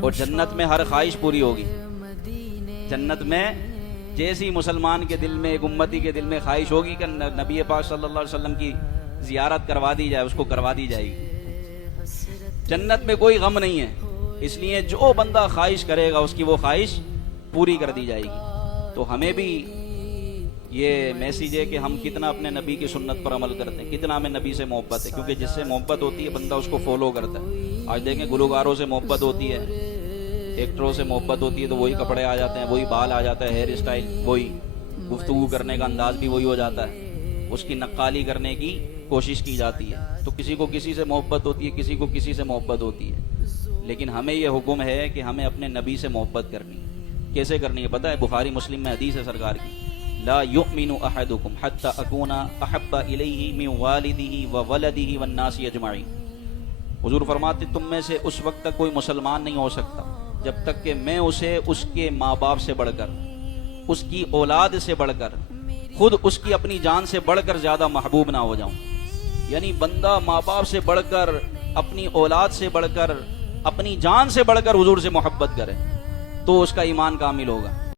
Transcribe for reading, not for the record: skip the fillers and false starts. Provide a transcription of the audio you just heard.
اور جنت میں ہر خواہش پوری ہوگی. جنت میں جیسی مسلمان کے دل میں، ایک امتی کے دل میں خواہش ہوگی کہ نبی پاک صلی اللہ علیہ وسلم کی زیارت کروا دی جائے، اس کو کروا دی جائے گی. جنت میں کوئی غم نہیں ہے، اس لیے جو بندہ خواہش کرے گا اس کی وہ خواہش پوری کر دی جائے گی. تو ہمیں بھی یہ میسیج ہے کہ ہم کتنا اپنے نبی کی سنت پر عمل کرتے ہیں، کتنا ہمیں نبی سے محبت ہے، کیونکہ جس سے محبت ہوتی ہے بندہ اس کو فالو کرتا ہے. آج دیکھیں گلوکاروں سے محبت ہوتی ہے، ایکٹروں سے محبت ہوتی ہے تو وہی کپڑے آ جاتے ہیں، وہی بال آ جاتا ہے، ہیئر اسٹائل وہی، گفتگو کرنے کا انداز بھی وہی ہو جاتا ہے، اس کی نقالی کرنے کی کوشش کی جاتی ہے. تو کسی کو کسی سے محبت ہوتی ہے، کسی کو کسی سے محبت ہوتی ہے، لیکن ہمیں یہ حکم ہے کہ ہمیں اپنے نبی سے محبت کرنی. کیسے کرنی ہے پتہ ہے؟ بخاری مسلم میں حدیث ہے سرکار کی، لا یؤمن احدکم حتی اکون احب الیہ من والدہ وولدہ والناس اجمعین. حضور فرماتے تم میں سے اس وقت تک کوئی مسلمان نہیں ہو سکتا جب تک کہ میں اسے اس کے ماں باپ سے بڑھ کر، اس کی اولاد سے بڑھ کر، خود اس کی اپنی جان سے بڑھ کر زیادہ محبوب نہ ہو جاؤں. یعنی بندہ ماں باپ سے بڑھ کر، اپنی اولاد سے بڑھ کر، اپنی جان سے بڑھ کر حضور سے محبت کرے تو اس کا ایمان کامل ہوگا.